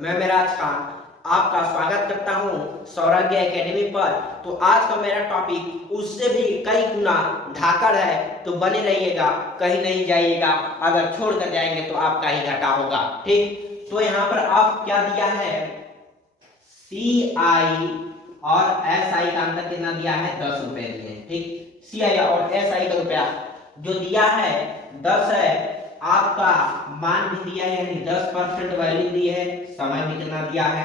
मैं मेराज खान आपका स्वागत करता हूं सौराग्य एकेडमी पर। तो आज का मेरा टॉपिक उससे भी कई गुना धाकड़ है, तो बने रहिएगा, कहीं नहीं जाइएगा। अगर छोड़ कर जाएंगे तो आपका ही घाटा होगा। ठीक, तो यहाँ पर आप क्या दिया है, सी आई और एस आई का अंतर कितना दिया है, 10 रुपए दिए हैं। ठीक, सी आई और एस आई का रुपया जो दिया है 10 है। आपका मान भी दिया है, यानी 10% वैल्यू दी है। समय भी कितना दिया है,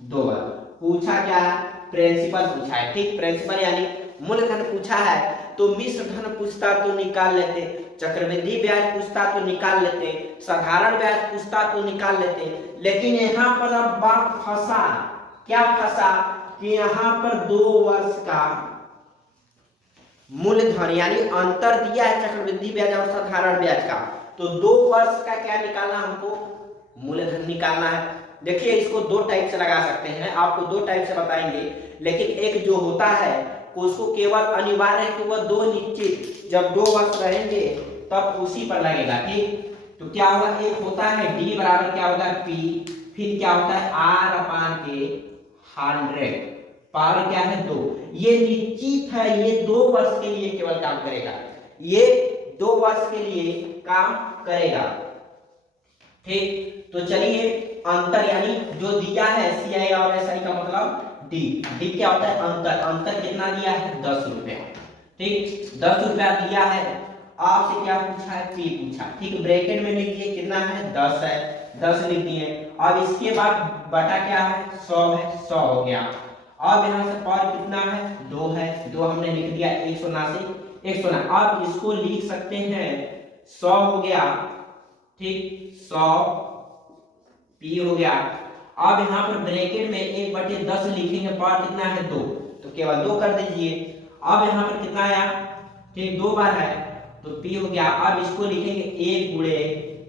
2 बार। पूछा क्या है, प्रिंसिपल पूछा है। ठीक, प्रिंसिपल यानी मूलधन पूछा है, तो मिश्र धन पूछता तो निकाल लेते, चक्रवृद्धि ब्याज पूछता तो निकाल लेते, साधारण ब्याज पूछता तो निकाल लेते। लेकिन यहाँ पर अब बात फंसा, क्या फंसा कि यहाँ पर 2 वर्ष का मूलधन यानी अंतर दिया है चक्रवृद्धि ब्याज और साधारण ब्याज का, तो 2 वर्ष का क्या निकालना, हमको मूलधन निकालना है। देखिए, इसको 2 टाइप से लगा सकते हैं, आपको 2 टाइप से बताएंगे। लेकिन एक जो होता है उसको केवल अनिवार्य है कि वह 2 निश्चित जब 2 वर्ष रहेंगे तब उसी पर लगेगा। ठीक, तो क्या होगा, एक होता है डी बराबर क्या होता है पी, फिर क्या होता है आर अपान के 100, पावर क्या है 2। ये निश्चित है, ये 2 वर्ष के लिए केवल काम करेगा, ये 2 वर्ष के लिए काम करेगा। ठीक, तो चलिए अंतर यानी जो दिया है सी आई और एस आई का मतलब डी, डी क्या होता है अंतर, अंतर कितना दिया है 10 रुपया। ठीक, 10 रुपया दिया है। आपसे क्या पूछा है, पी पूछा। ठीक, ब्रैकेट में लिख दिए कितना है 10 है, 10 लिख दिए। अब इसके बाद बटा क्या है 100 है, 100 हो गया। अब यहाँ से पावर कितना है 2 है, 2 हमने लिख दिया 179 109। अब इसको लिख सकते हैं 100 हो गया। ठीक, 100 पी हो गया। अब यहाँ पर ब्रैकेट में 1/10 लिखेंगे, पावर कितना है 2, तो केवल 2 कर दीजिए। अब यहाँ पर कितना आया, ठीक 2 बार है तो पी हो गया। अब इसको लिखेंगे 1 गुणे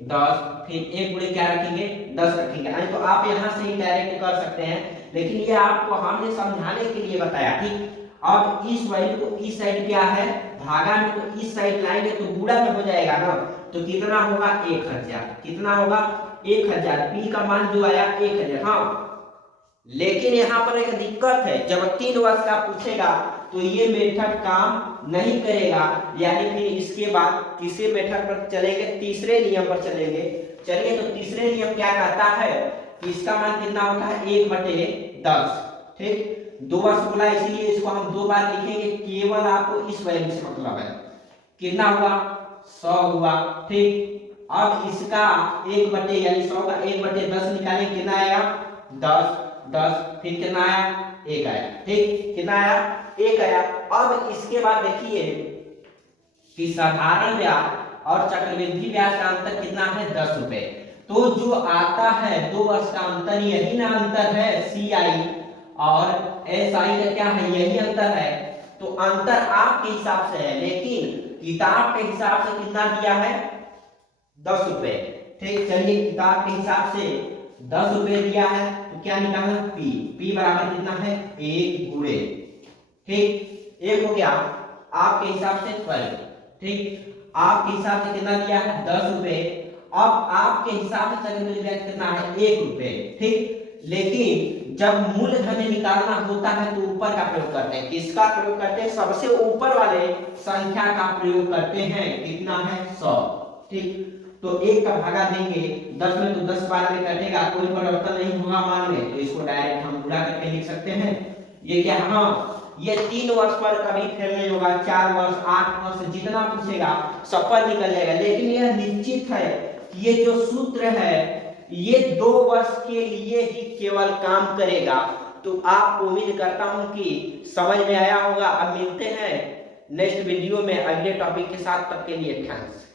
10, फिर 1 गुणे क्या रखेंगे 10 रखेंगे। यानी तो आप यहाँ से ही डायरेक्ट कर सकते हैं, लेकिन ये आपको हमने समझाने के लिए बताया। ठीक, अब इस वैल्यू को इस साइड क्या है भागा में, तो इस साइड लाएंगे तो गुणा में हो जाएगा ना, तो कितना होगा 1000, कितना होगा 1000। पी का मान जो आया 1000। हाँ, लेकिन यहाँ पर एक दिक्कत है, जब 3 वर्ष का पूछेगा तो ये मेथड काम नहीं करेगा, यानी फिर इसके बाद किसी मेथड पर चलेंगे, तीसरे नियम पर चलेंगे। चलिए, तो तीसरे नियम क्या कहता है कि इसका मान कितना होता है 1/10। ठीक, 2 वर्ष बोला इसलिए इसको हम 2 बार लिखेंगे, केवल आपको इस वैल्यू से मतलब है। कितना हुआ 100 हुआ। ठीक, अब इसका 1 यानी 100 का 1/10 निकालेंगे, कितना आया 10 10, फिर कितना आया 1 आया। ठीक, कितना आया 1 आया। अब इसके बाद देखिए कि साधारण ब्याज और चक्रवृद्धि ब्याज का अंतर कितना है 10 रुपए। तो जो आता है 2 वर्ष का अंतर, यही ना अंतर है सी आई और एस आई का क्या है, यही अंतर है। तो अंतर आपके हिसाब से है, लेकिन किताब के हिसाब से कितना दिया है 10 रुपए। ठीक, चलिए किताब के हिसाब से 10 रुपए दिया है, तो क्या निकालना पी, पी बराबर कितना है 1 गुणे। ठीक, 1 हो गया आपके हिसाब से 12। ठीक, आपके हिसाब से कितना दिया है 10 रुपए। अब आपके हिसाब से चक्रवृद्धि ब्याज कितना है 1 रुपए। ठीक, लेकिन जब मूलधन निकालना होता है तो ऊपर का प्रयोग करते हैं, किसका प्रयोग करते हैं, सबसे ऊपर वाले संख्या का प्रयोग करते हैं। कितना है 100। ठीक, तो 1 का भागा देंगे 10 में, तो 10 बार में कटेगा, कोई परिवर्तन नहीं होगा मान में, तो इसको डायरेक्ट हम गुणा करके लिख सकते हैं। ये क्या, हाँ ये 3 वर्ष पर कभी फेल नहीं होगा, 4 वर्ष 8 वर्ष जितना पूछेगा सब पर निकल जाएगा। लेकिन यह निश्चित है कि ये जो सूत्र है ये 2 वर्ष के लिए ही केवल काम करेगा। तो आप उम्मीद करता हूं कि समझ में आया होगा। अब मिलते हैं नेक्स्ट वीडियो में अगले टॉपिक के साथ, तब के लिए थैंक्स।